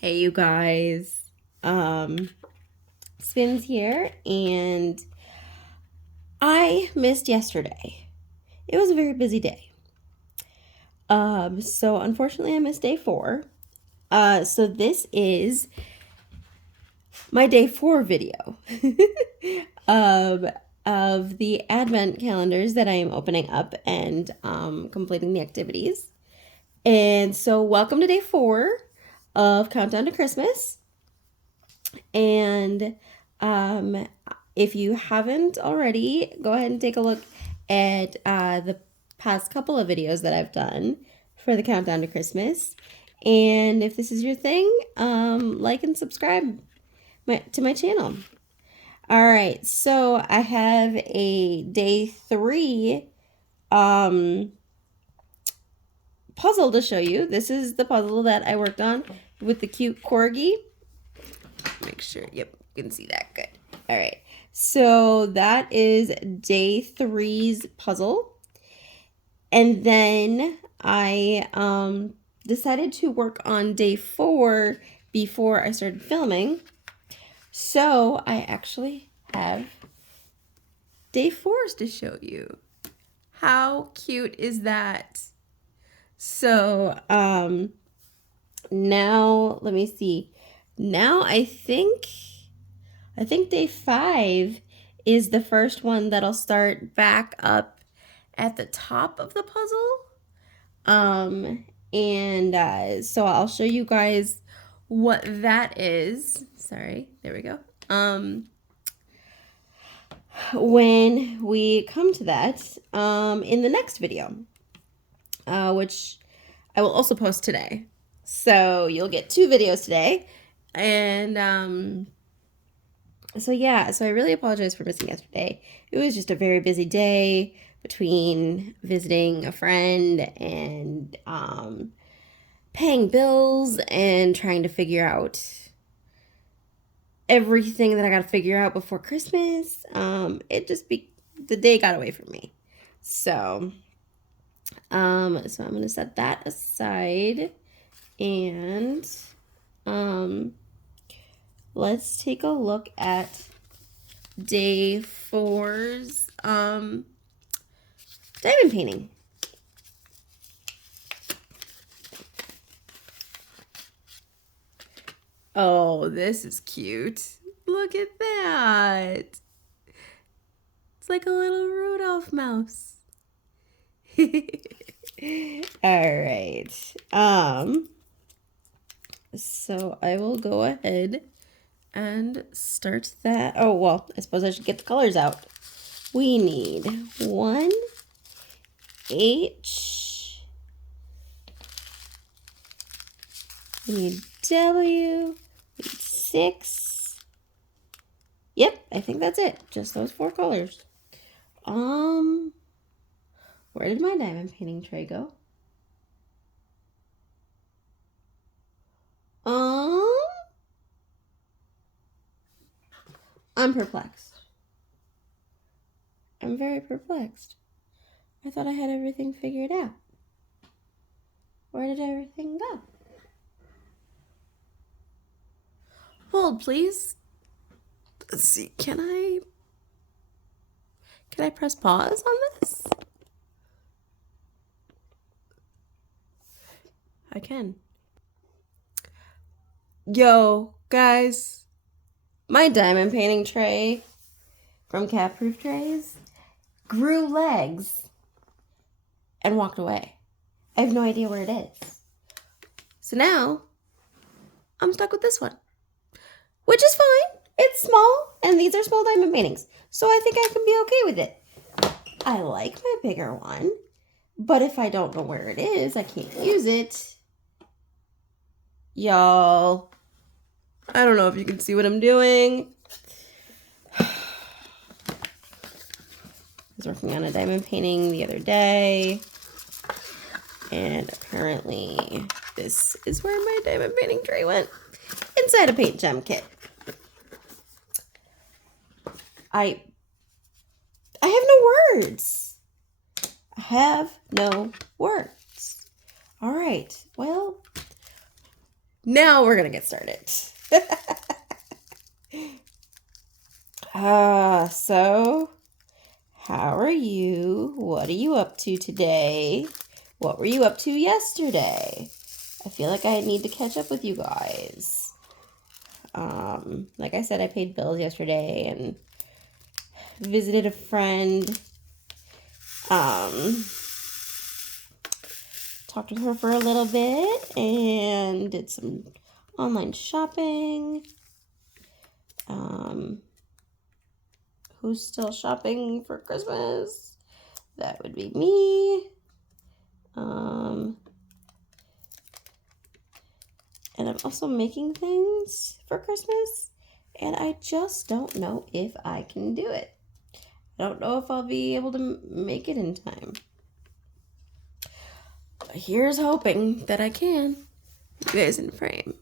Hey you guys, Spinz here, and I missed yesterday. It was a very busy day. So unfortunately I missed day 4. So this is my day 4 video um, of the advent calendars that I am opening up and completing the activities. And so welcome to day 4 of Countdown to Christmas. And if you haven't already, go ahead and take a look at the past couple of videos that I've done for the Countdown to Christmas. And if this is your thing, like and subscribe to my channel. All right, so I have a day 3 puzzle to show you. This is the puzzle that I worked on with the cute corgi. Make sure, yep, you can see that good. All right, so that is day 3's puzzle. And then I decided to work on day 4 before I started filming. So I actually have day 4's to show you. How cute is that? So now let me see. Now I think day 5 is the first one that'll start back up at the top of the puzzle. So I'll show you guys what that is. Sorry, there we go. When we come to that, in the next video, which I will also post today. So you'll get 2 videos today. And so yeah, so I really apologize for missing yesterday. It was just a very busy day between visiting a friend and paying bills and trying to figure out everything that I got to figure out before Christmas. The day got away from me. So I'm going to set that aside and let's take a look at day 4's diamond painting. Oh, this is cute. Look at that. It's like a little Rudolph mouse. All right. So I will go ahead and start that. Oh, well, I suppose I should get the colors out. We need 1 H. We need W. We need 6. Yep, I think that's it. Just those 4 colors. Where did my diamond painting tray go? I'm perplexed. I'm very perplexed. I thought I had everything figured out. Where did everything go? Hold, please. Let's see. Can I press pause on this? I can. Yo, guys. My diamond painting tray from Cat Proof Trays grew legs and walked away. I have no idea where it is. So now I'm stuck with this one, which is fine. It's small, and these are small diamond paintings, so I think I can be okay with it. I like my bigger one, but if I don't know where it is, I can't use it. Y'all, I don't know if you can see what I'm doing. I was working on a diamond painting the other day, and apparently this is where my diamond painting tray went, inside a paint gem kit. I have no words. I have no words. All right, well, Now we're gonna get started. So how are you? What are you up to today? What were you up to yesterday? I feel like I need to catch up with you guys. Like I said, I paid bills yesterday and visited a friend. Talked with her for a little bit and did some online shopping. Who's still shopping for Christmas? That would be me. And I'm also making things for Christmas, and I just don't know if I can do it. I don't know if I'll be able to make it in time. But here's hoping that I can. You guys in frame.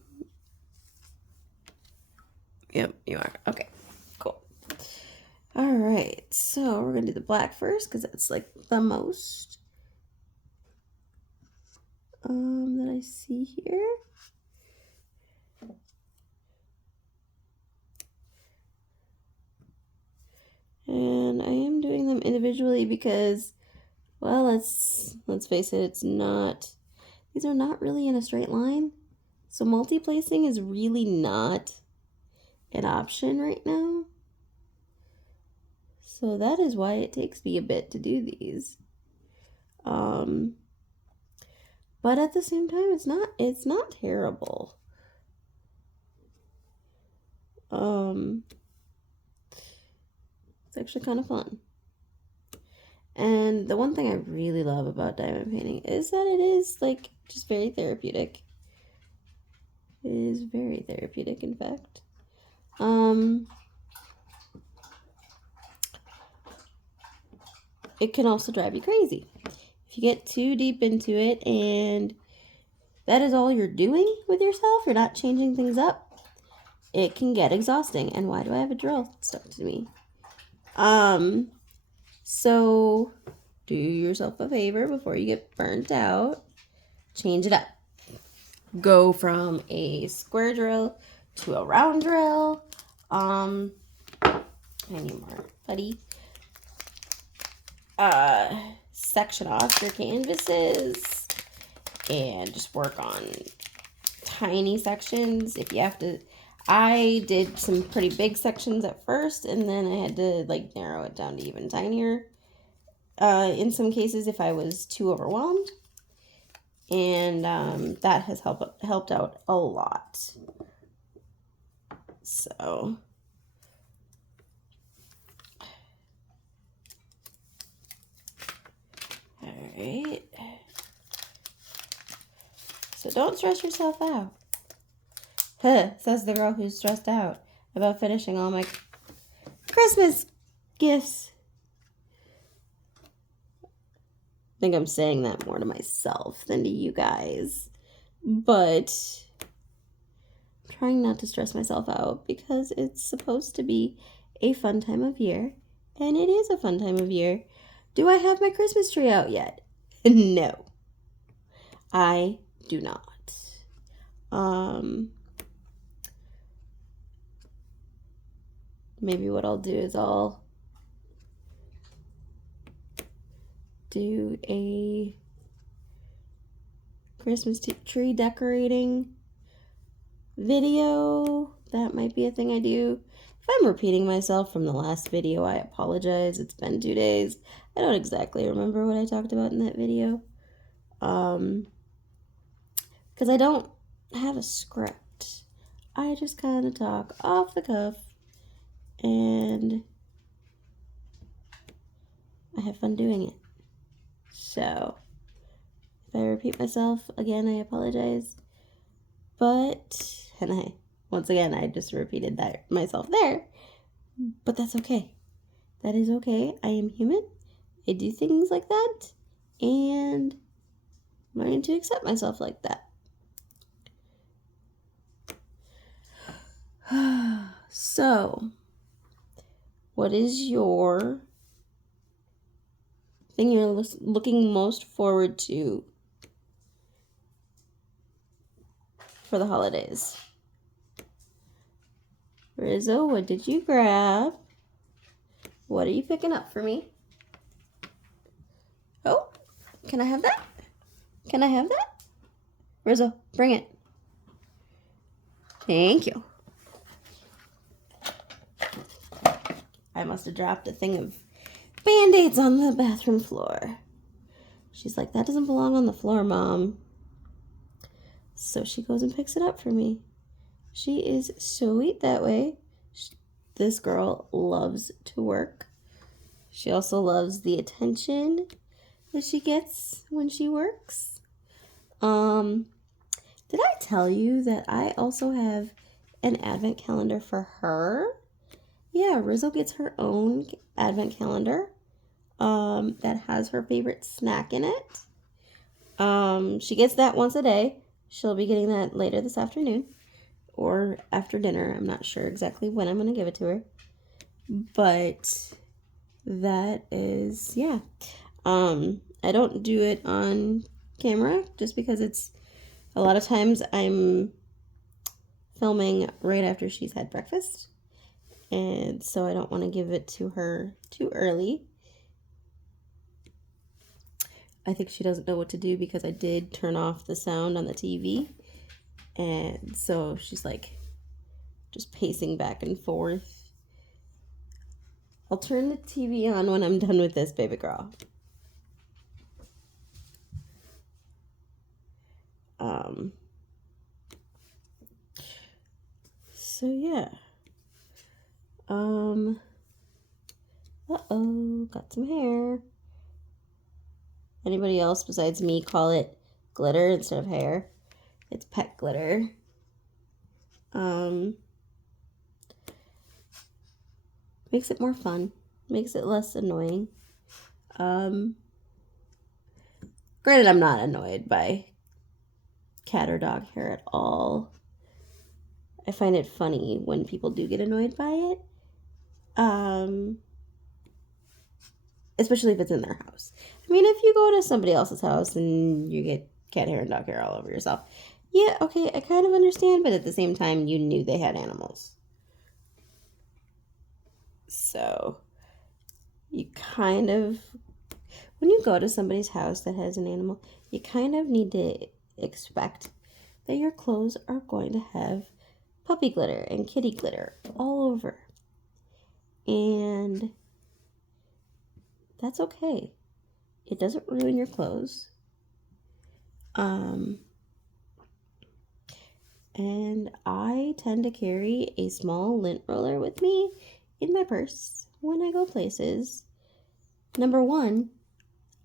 Yep, you are. Okay, cool. All right, so we're gonna do the black first because that's like the most that I see here. And I am doing them individually because, well, let's face it, these are not really in a straight line. So multi-placing is really not an option right now. So that is why it takes me a bit to do these. But at the same time, it's not terrible. It's actually kind of fun. And the one thing I really love about diamond painting is that it is like just very therapeutic. It is very therapeutic, in fact. It can also drive you crazy if you get too deep into it and that is all you're doing with yourself. You're not changing things up. It can get exhausting. And why do I have a drill stuck to me? So do yourself a favor before you get burnt out. Change it up. Go from a square drill to a round drill. I need more putty. Section off your canvases and just work on tiny sections. If you have to, I did some pretty big sections at first, and then I had to like narrow it down to even tinier in some cases if I was too overwhelmed, and that has helped out a lot. So all right, so don't stress yourself out. Says the girl who's stressed out about finishing all my Christmas gifts. I think I'm saying that more to myself than to you guys. But I'm trying not to stress myself out because it's supposed to be a fun time of year. And it is a fun time of year. Do I have my Christmas tree out yet? No. I do not. Maybe what I'll do is I'll do a Christmas tree decorating video. That might be a thing I do. If I'm repeating myself from the last video, I apologize. It's been 2 days. I don't exactly remember what I talked about in that video. Because I don't have a script. I just kind of talk off the cuff. And I have fun doing it. So, if I repeat myself again, I apologize. But, and once again, I just repeated that myself there. But that's okay. That is okay. I am human. I do things like that. And I'm learning to accept myself like that. So, what is your thing you're looking most forward to for the holidays. Rizzo, what did you grab? What are you picking up for me? Oh, can I have that? Can I have that? Rizzo, bring it. Thank you. I must have dropped a thing of Band-Aids on the bathroom floor. She's like, that doesn't belong on the floor, Mom. So she goes and picks it up for me. She is so sweet that way. This girl loves to work. She also loves the attention that she gets when she works. Did I tell you that I also have an advent calendar for her? Yeah, Rizzo gets her own advent calendar that has her favorite snack in it. She gets that once a day. She'll be getting that later this afternoon or after dinner. I'm not sure exactly when I'm going to give it to her. But that is, yeah. I don't do it on camera just because it's a lot of times I'm filming right after she's had breakfast. And so I don't want to give it to her too early. I think she doesn't know what to do because I did turn off the sound on the TV. And so she's like just pacing back and forth. I'll turn the TV on when I'm done with this, baby girl. So yeah. Uh-oh, got some hair. Anybody else besides me call it glitter instead of hair? It's pet glitter. Makes it more fun. Makes it less annoying. Granted, I'm not annoyed by cat or dog hair at all. I find it funny when people do get annoyed by it. Especially if it's in their house. I mean, if you go to somebody else's house and you get cat hair and dog hair all over yourself, yeah, okay, I kind of understand, but at the same time, you knew they had animals. So, you kind of, when you go to somebody's house that has an animal, you kind of need to expect that your clothes are going to have puppy glitter and kitty glitter all over. And that's okay. It doesn't ruin your clothes. And I tend to carry a small lint roller with me in my purse when I go places. Number one,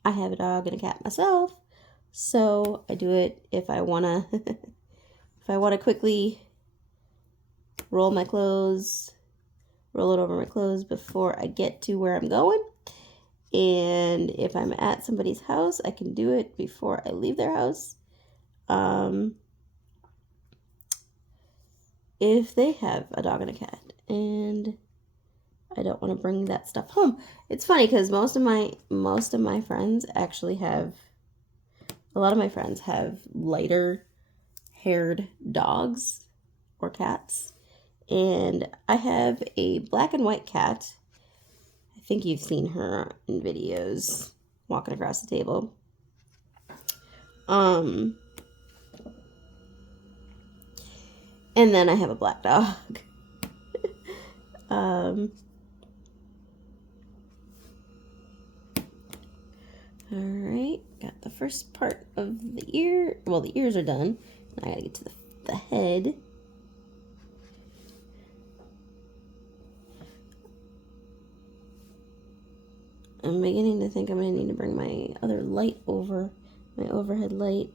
I have a dog and a cat myself, so I do it if I wanna quickly roll it over my clothes before I get to where I'm going. And if I'm at somebody's house, I can do it before I leave their house. If they have a dog and a cat, and I don't want to bring that stuff home. It's funny because most of my friends actually have, a lot of my friends have lighter haired dogs or cats, and I have a black and white cat. I think you've seen her in videos walking across the table. And then I have a black dog. Alright, got the first part of the ear. Well, the ears are done. Now I gotta get to the head. I'm beginning to think I'm gonna need to bring my other light over, my overhead light.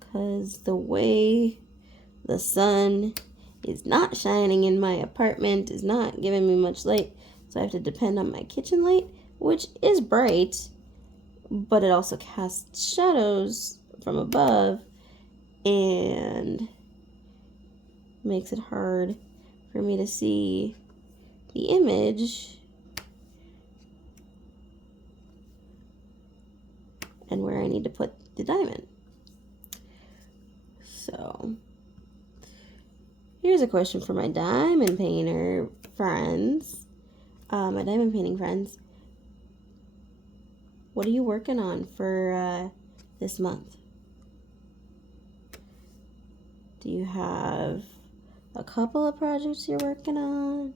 Because the way the sun is not shining in my apartment is not giving me much light. So I have to depend on my kitchen light, which is bright, but it also casts shadows from above and makes it hard for me to see the image and where where I need to put the diamond. So here's a question for my diamond painter friends. My diamond painting friends. What are you working on for this month? Do you have a couple of projects you're working on?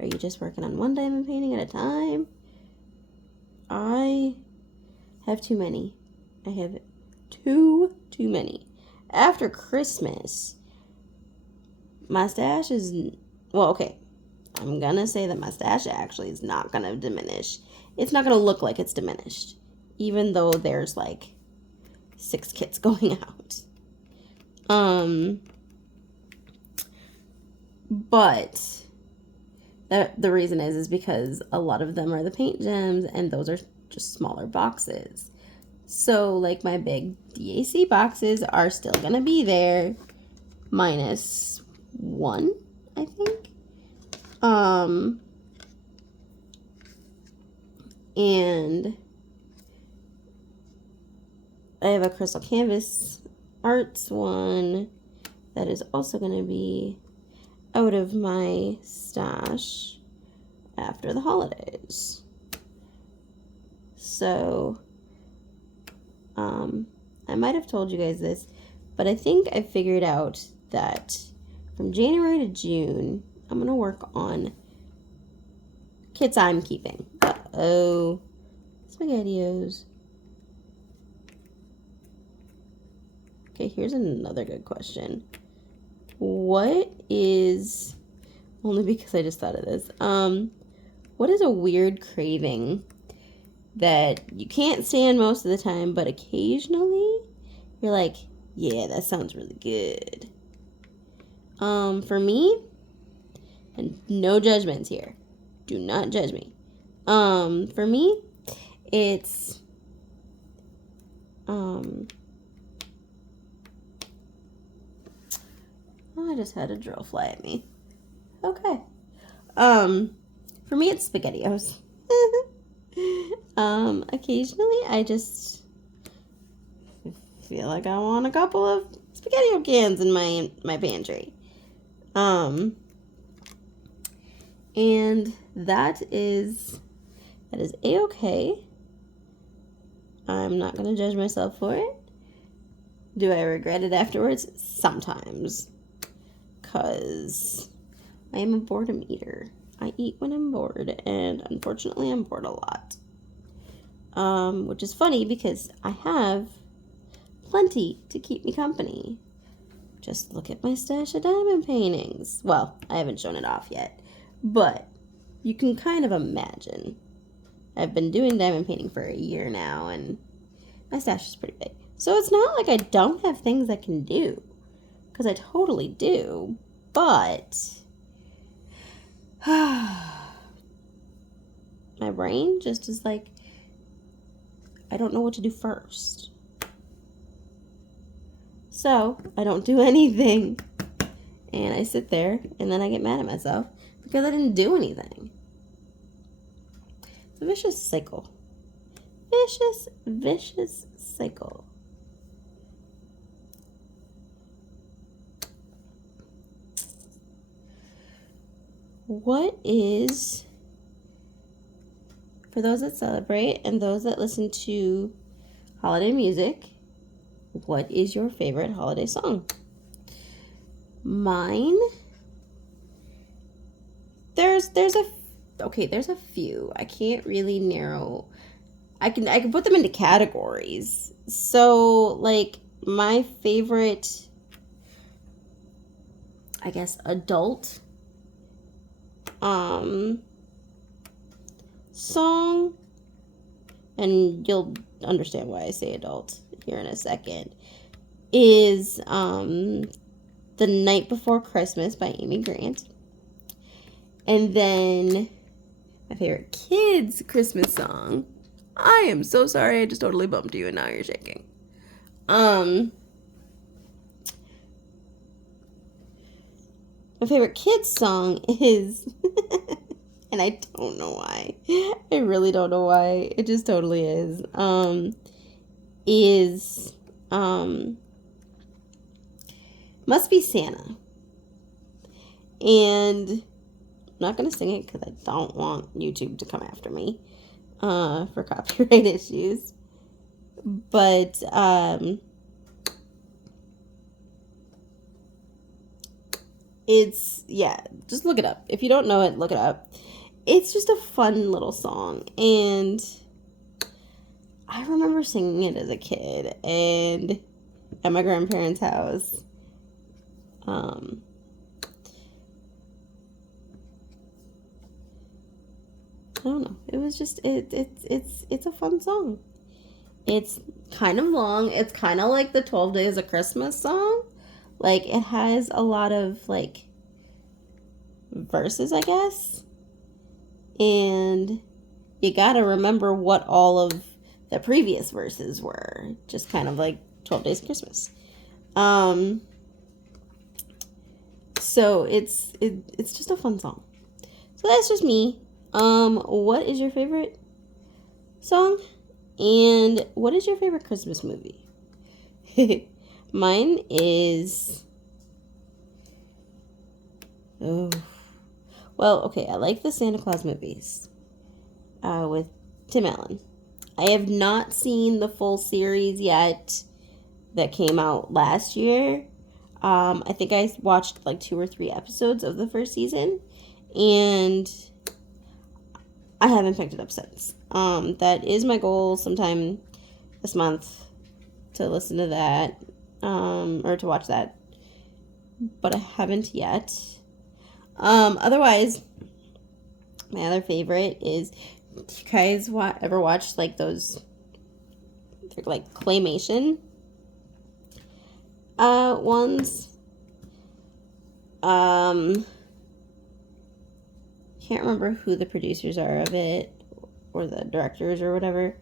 Are you just working on one diamond painting at a time? I have too many. I have too many. After Christmas, my stash is, well, okay. I'm gonna say that my stash actually is not gonna diminish. It's not gonna look like it's diminished, even though there's like 6 kits going out. But the reason is because a lot of them are the paint gems, and those are just smaller boxes. So like my big DAC boxes are still gonna be there, minus 1, I think. And I have a crystal canvas arts one that is also going to be out of my stash after the holidays. So, I might have told you guys this, but I think I figured out that from January to June, I'm going to work on kits I'm keeping. Uh-oh. SpaghettiOs. Okay, here's another good question. What is, only because I just thought of this, what is a weird craving that you can't stand most of the time, but occasionally you're like, yeah, that sounds really good? For me, and no judgments here. Do not judge me. For me, it's, I just had a drill fly at me. Okay. For me, it's SpaghettiOs. Occasionally, I just feel like I want a couple of SpaghettiO cans in my pantry. And that is A-okay. I'm not going to judge myself for it. Do I regret it afterwards? Sometimes. Because I am a boredom eater. I eat when I'm bored, and unfortunately I'm bored a lot. Which is funny because I have plenty to keep me company. Just look at my stash of diamond paintings. Well, I haven't shown it off yet, but you can kind of imagine. I've been doing diamond painting for a year now, and my stash is pretty big. So it's not like I don't have things I can do, because I totally do, but my brain just is like, I don't know what to do first. So I don't do anything, and I sit there, and then I get mad at myself because I didn't do anything. It's a vicious cycle. Vicious cycle. What is, for those that celebrate and those that listen to holiday music, what is your favorite holiday song? Mine, there's a few. I can't really narrow. I can put them into categories. So, like, my favorite, I guess, adult song, and you'll understand why I say adult here in a second, is The Night Before Christmas by Amy Grant. And then my favorite kids Christmas song, I am so sorry, I just totally bumped you and now you're shaking. My favorite kids song is And I don't know why. I really don't know why. It just totally is. Is Must Be Santa. And I'm not going to sing it because I don't want YouTube to come after me for copyright issues. But it's, yeah, just look it up. If you don't know it, look it up. It's just a fun little song. And I remember singing it as a kid and at my grandparents' house. I don't know. It was just it's a fun song. It's kind of long. It's kind of like the 12 Days of Christmas song. Like it has a lot of like verses, I guess. And you got to remember what all of the previous verses were. Just kind of like 12 Days of Christmas. So it's just a fun song. So that's just me. What is your favorite song? And what is your favorite Christmas movie? Mine is... Oh. Well, okay, I like the Santa Claus movies with Tim Allen. I have not seen the full series yet that came out last year. I think I watched like 2 or 3 episodes of the first season, and I haven't picked it up since. That is my goal sometime this month to listen to that, or to watch that, but I haven't yet. Otherwise, my other favorite is, do you guys ever watch like those, they're like claymation ones? Can't remember who the producers are of it or the directors or whatever.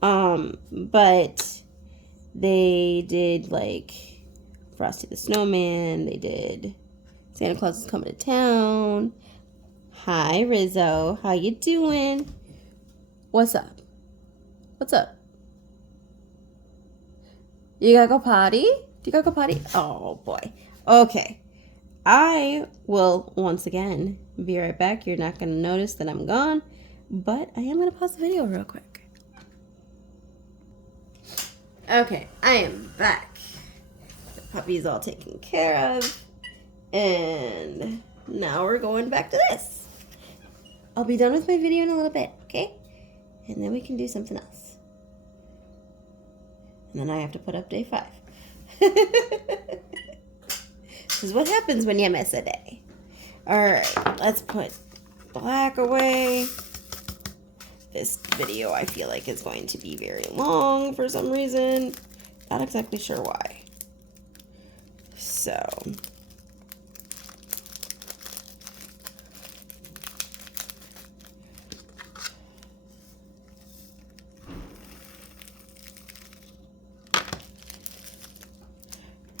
But they did like Frosty the Snowman. They did Santa Claus is Coming to Town. Hi, Rizzo. How you doing? What's up? What's up? You gotta go potty? Do you gotta go potty? Oh, boy. Okay. I will, once again, be right back. You're not gonna notice that I'm gone, but I am gonna pause the video real quick. Okay, I am back. The puppy's all taken care of. And now we're going back to this. I'll be done with my video in a little bit, okay? And then we can do something else. And then I have to put up day 5. This is what happens when you miss a day. Alright, let's put black away. This video I feel like is going to be very long for some reason. Not exactly sure why. So...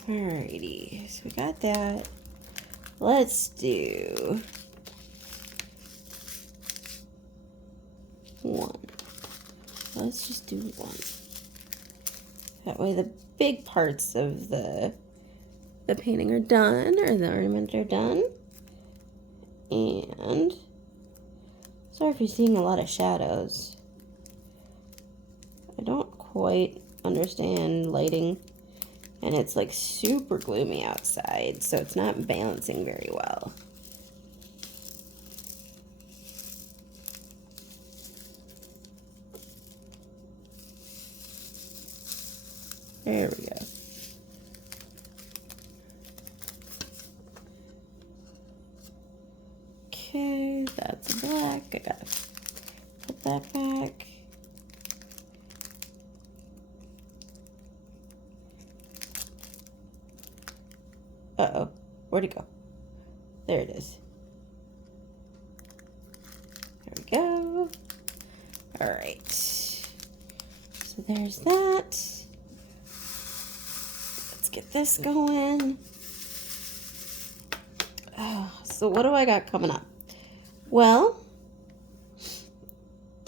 Alrighty, so we got that. Let's do 1. Let's just do 1. That way the big parts of the painting are done, or the ornaments are done. And sorry if you're seeing a lot of shadows. I don't quite understand lighting. And it's like super gloomy outside, so it's not balancing very well. There we go. Okay, that's black. I gotta put that back. Uh-oh, where'd it go? There it is. There we go. All right. So there's that. Let's get this going. Oh, so what do I got coming up? Well,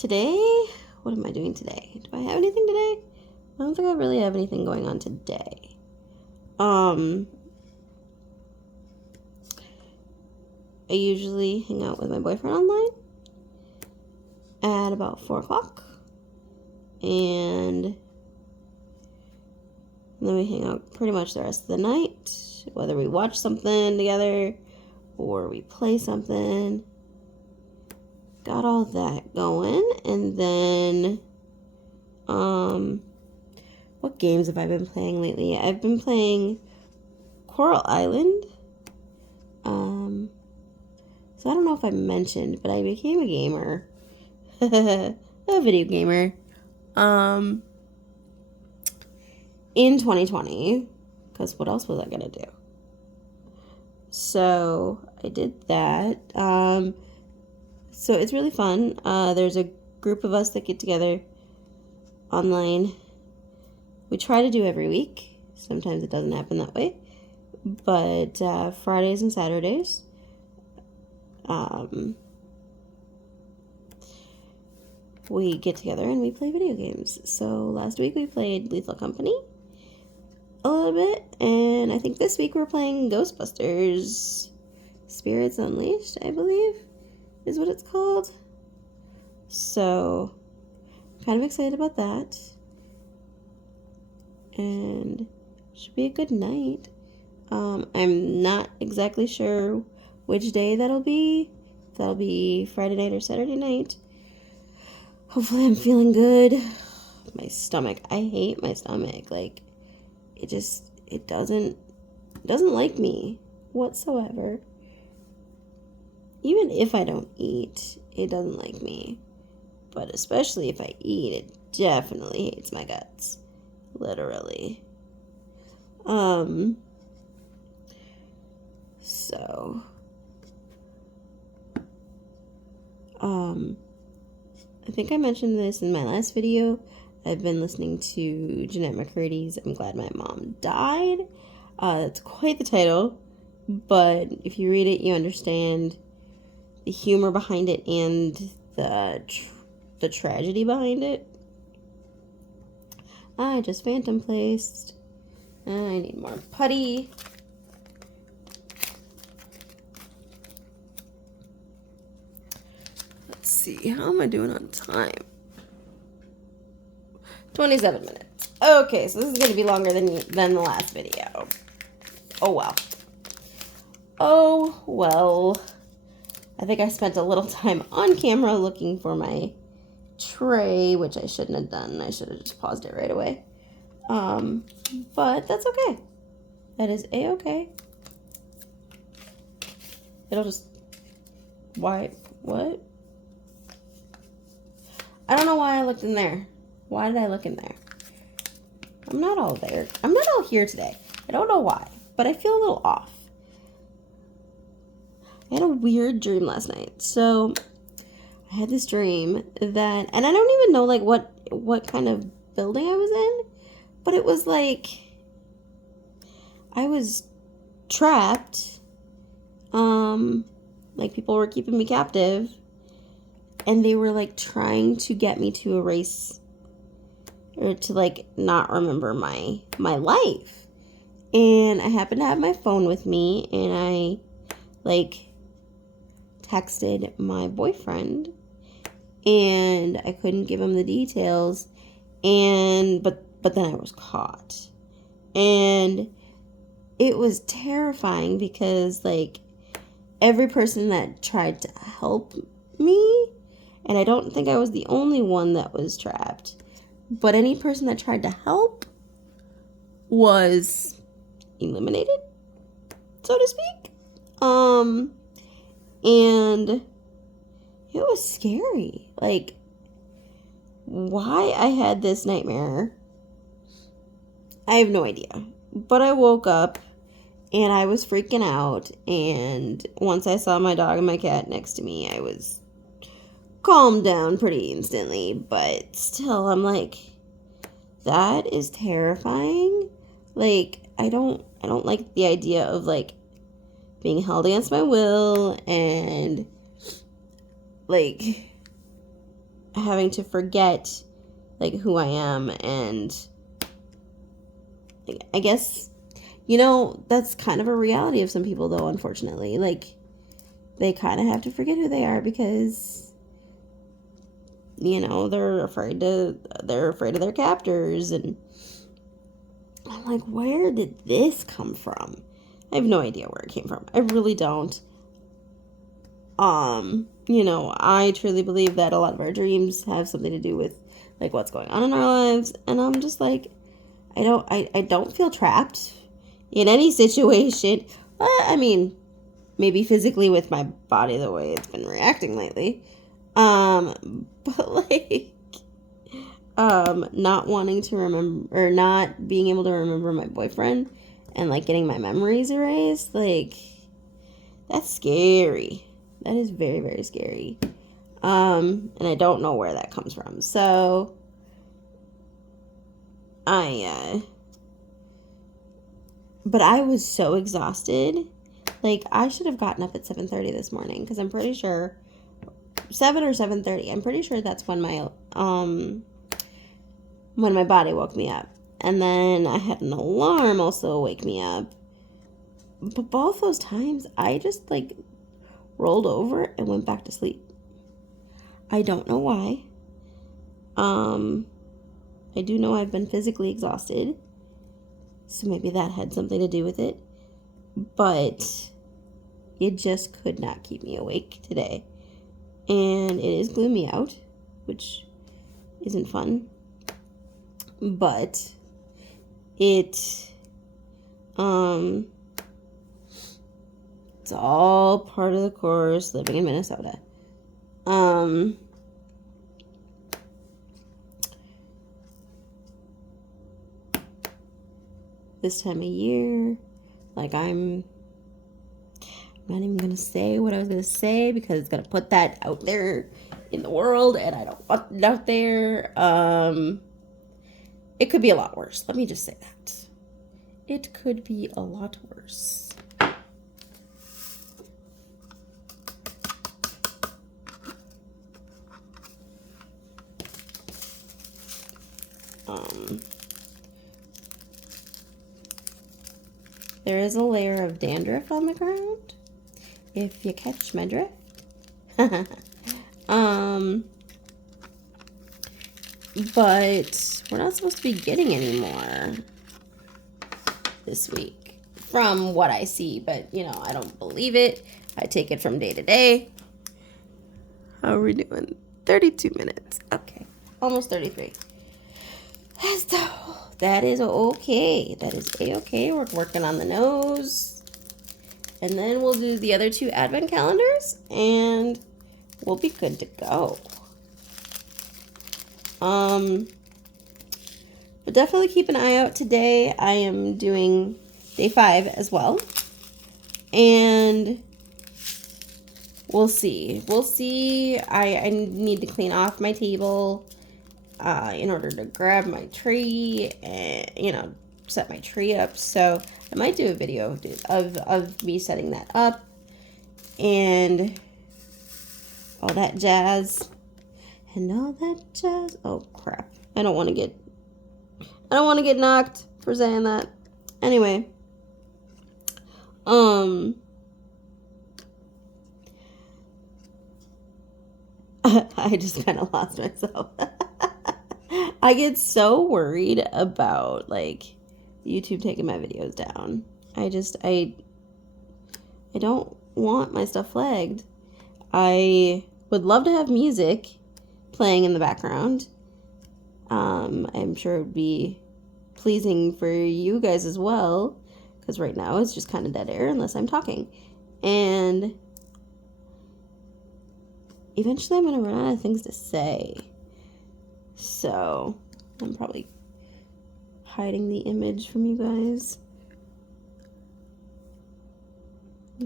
today, what am I doing today? Do I have anything today? I don't think I really have anything going on today. I usually hang out with my boyfriend online at about 4 o'clock. And then we hang out pretty much the rest of the night, whether we watch something together or we play something. Got all that going. And then, what games have I been playing lately? I've been playing Coral Island. So I don't know if I mentioned, but I became a gamer. A video gamer. In 2020. Because what else was I going to do? So I did that. So it's really fun. There's a group of us that get together online. We try to do every week. Sometimes it doesn't happen that way. But Fridays and Saturdays, we get together and we play video games. So last week we played Lethal Company a little bit. And I think this week we're playing Ghostbusters Spirits Unleashed, I believe is what it's called. So kind of excited about that. And should be a good night. I'm not exactly sure which day that'll be. If that'll be Friday night or Saturday night. Hopefully I'm feeling good. My stomach. I hate my stomach. Like, it doesn't like me whatsoever. Even if I don't eat, it doesn't like me. But especially if I eat, it definitely hates my guts. Literally. So, I think I mentioned this in my last video. I've been listening to Jeanette McCurdy's I'm Glad My Mom Died. That's quite the title, but if you read it, you understand the humor behind it and the tragedy behind it. I just phantom placed. I need more putty. Let's see, how am I doing on time? 27 minutes. Okay, so this is going to be longer than the last video. Oh well. Oh well. I think I spent a little time on camera looking for my tray, which I shouldn't have done. I should have just paused it right away. But that's okay. That is a-okay. It'll just... Why? What? I don't know why I looked in there. Why did I look in there? I'm not all there. I'm not all here today. I don't know why, but I feel a little off. I had a weird dream last night. So I had this dream that, and I don't even know like what kind of building I was in, but it was like I was trapped. Like people were keeping me captive, and they were like trying to get me to erase or to like not remember my life. And I happened to have my phone with me, and I like texted my boyfriend, and I couldn't give him the details, and but then I was caught. And it was terrifying because like every person that tried to help me, and I don't think I was the only one that was trapped, but any person that tried to help was eliminated, so to speak. And it was scary. Like, why I had this nightmare, I have no idea. But I woke up and I was freaking out. And once I saw my dog and my cat next to me, I was calmed down pretty instantly. But still, I'm like, that is terrifying. Like, I don't like the idea of like being held against my will and like having to forget, like, who I am. And I guess, you know, that's kind of a reality of some people, though, unfortunately. Like, they kind of have to forget who they are because, you know, they're afraid of their captors. And I'm like, where did this come from? I have no idea where it came from. I really don't. You know, I truly believe that a lot of our dreams have something to do with, like, what's going on in our lives. And I'm just like, I don't feel trapped in any situation. I mean, maybe physically with my body the way it's been reacting lately. But like, not wanting to remember, or not being able to remember my boyfriend and like getting my memories erased, like, that's scary. That is very, very scary. And I don't know where that comes from. So but I was so exhausted. Like, I should have gotten up at 7:30 this morning because I'm pretty sure 7 or 7:30. I'm pretty sure that's when my body woke me up. And then I had an alarm also wake me up. But both those times I just like rolled over and went back to sleep. I don't know why. I do know I've been physically exhausted, so maybe that had something to do with it. But it just could not keep me awake today. And it is gloomy out, which isn't fun. But it's all part of the course living in Minnesota. This time of year, like, I'm not even gonna say what I was gonna say because it's gonna put that out there in the world, and I don't want it out there. It could be a lot worse. Let me just say that. It could be a lot worse. There is a layer of dandruff on the ground, if you catch my drift. But we're not supposed to be getting any more this week from what I see. But, you know, I don't believe it. I take it from day to day. How are we doing? 32 minutes. Okay. Almost 33. That is okay. That is a-okay. We're working on the nose. And then we'll do the other 2 advent calendars, and we'll be good to go. But definitely keep an eye out today. I am doing day 5 as well. And we'll see. We'll see. I need to clean off my table in order to grab my tree and, you know, set my tree up. So I might do a video of me setting that up and all that jazz. And all that jazz. Oh, crap. I don't want to get knocked for saying that. Anyway. I just kind of lost myself. I get so worried about, like, YouTube taking my videos down. I don't want my stuff flagged. I would love to have music playing in the background. I'm sure it would be pleasing for you guys as well, because right now it's just kind of dead air unless I'm talking. And eventually I'm going to run out of things to say. So I'm probably hiding the image from you guys.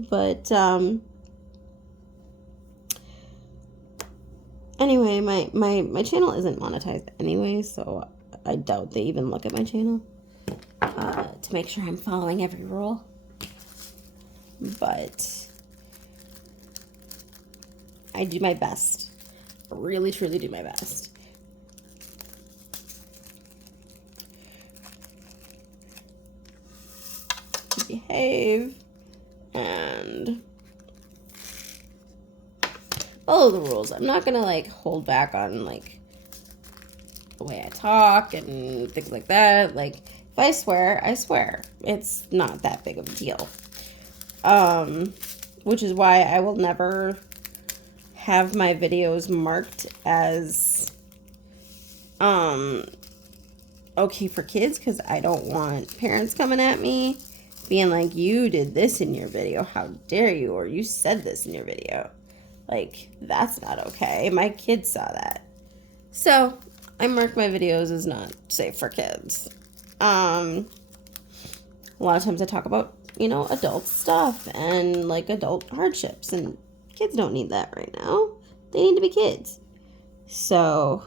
But anyway, my channel isn't monetized anyway, so I doubt they even look at my channel to make sure I'm following every rule. But I do my best really, truly do my best. Behave and follow the rules. I'm not gonna like hold back on like the way I talk and things like that. Like if I swear, I swear. It's not that big of a deal. Which is why I will never have my videos marked as okay for kids, because I don't want parents coming at me being like, you did this in your video, how dare you, or you said this in your video. Like, that's not okay. My kids saw that. So I mark my videos as not safe for kids. A lot of times I talk about, you know, adult stuff and like adult hardships, and kids don't need that right now. They need to be kids. So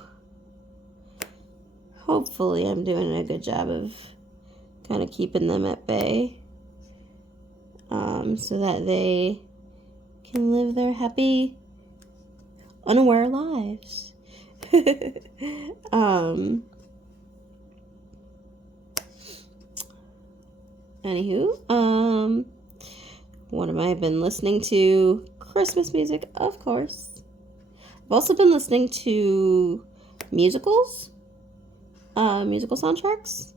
hopefully I'm doing a good job of kind of keeping them at bay, so that they can live their happy, unaware lives. Anywho, what have I been listening to? Christmas music, of course. I've also been listening to musicals, musical soundtracks,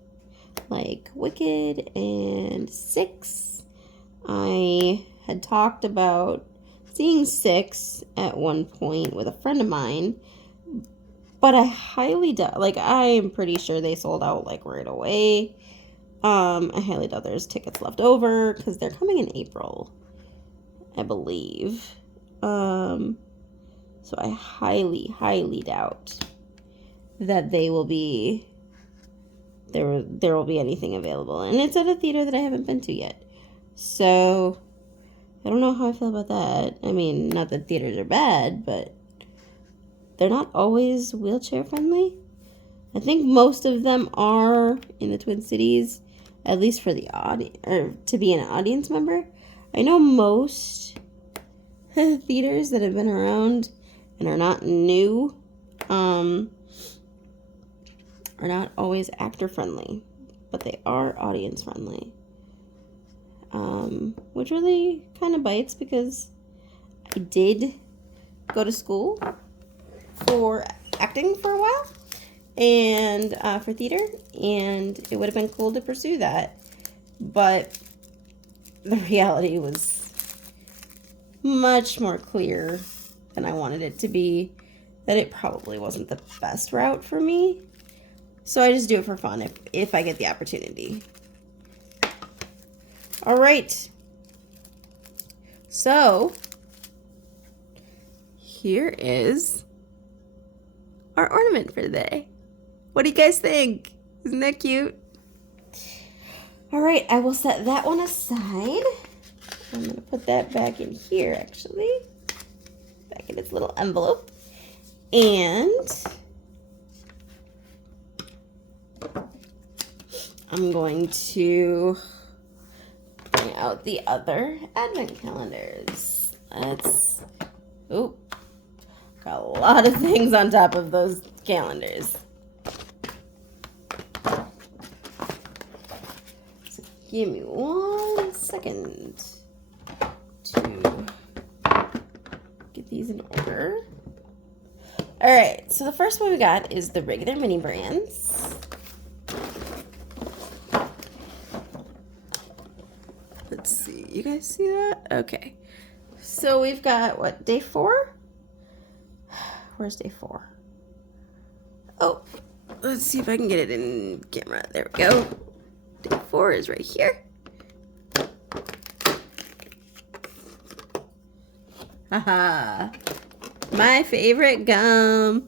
like Wicked and Six. I had talked about seeing Six at one point with a friend of mine, but I highly doubt, like, I am pretty sure they sold out, like, right away. I highly doubt there's tickets left over, because they're coming in April, I believe. So I highly, highly doubt that there will be anything available. And it's at a theater that I haven't been to yet. So I don't know how I feel about that. I mean, not that theaters are bad, but they're not always wheelchair friendly. I think most of them are in the Twin Cities, at least for the audience, or to be an audience member. I know most theaters that have been around and are not new are not always actor friendly, but they are audience friendly, which really kind of bites, because I did go to school for acting for a while, and for theater, and it would have been cool to pursue that, but the reality was much more clear than I wanted it to be, that it probably wasn't the best route for me. So I just do it for fun if I get the opportunity. All right. So here is our ornament for the day. What do you guys think? Isn't that cute? All right, I will set that one aside. I'm going to put that back in here, actually. Back in its little envelope. And I'm going to bring out the other advent calendars. Got a lot of things on top of those calendars. So give me 1 second to get these in order. All right, so the first one we got is the regular mini brands. Let's see, you guys see that? Okay, so we've got, what, day 4? Where's day 4? Oh, let's see if I can get it in camera. There we go. Day 4 is right here. Haha. My favorite gum.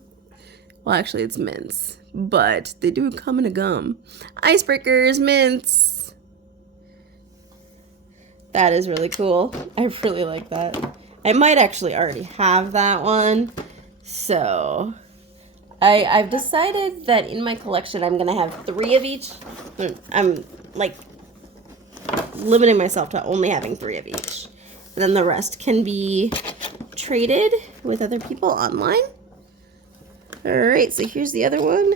Well, actually, it's mints, but they do come in a gum. Icebreakers, mints. That is really cool. I really like that. I might actually already have that one. So I've decided that in my collection I'm gonna have 3 of each. I'm like limiting myself to only having 3 of each. And then the rest can be traded with other people online. All right, so here's the other one.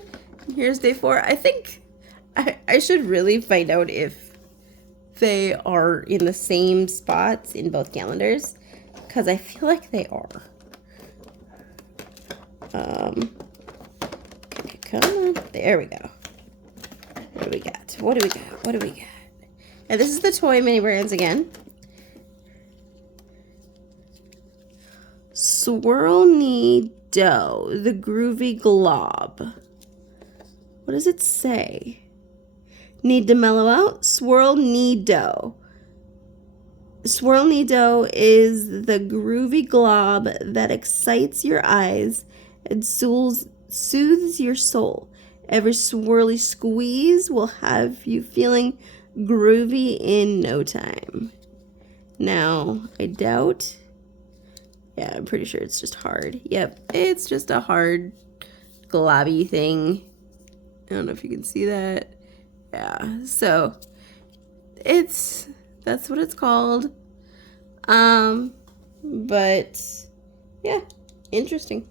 Here's day 4. I think I should really find out if they are in the same spots in both calendars, because I feel like they are. Okay, come on. There we go. What do we got? What do we got? What do we got? Now, this is the toy mini brands again. Swirl Knee Dough, the Groovy Glob. What does it say? Need to mellow out? Swirl Knee Dough. Swirl Knee Dough is the groovy glob that excites your eyes and soothes your soul. Every swirly squeeze will have you feeling groovy in no time. Now, I doubt... Yeah, I'm pretty sure it's just hard. Yep, it's just a hard globby thing. I don't know if you can see that. Yeah, so that's what it's called. But yeah, interesting.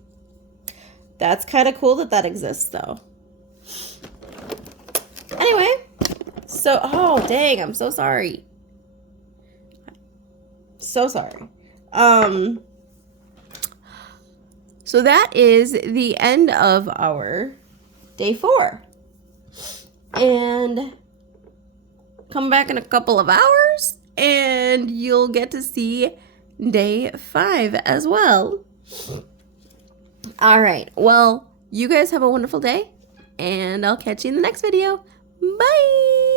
That's kind of cool that exists though. Anyway, so, oh dang, I'm so sorry. So sorry. So that is the end of our day 4. And come back in a couple of hours and you'll get to see day 5 as well. All right. Well, you guys have a wonderful day and I'll catch you in the next video. Bye.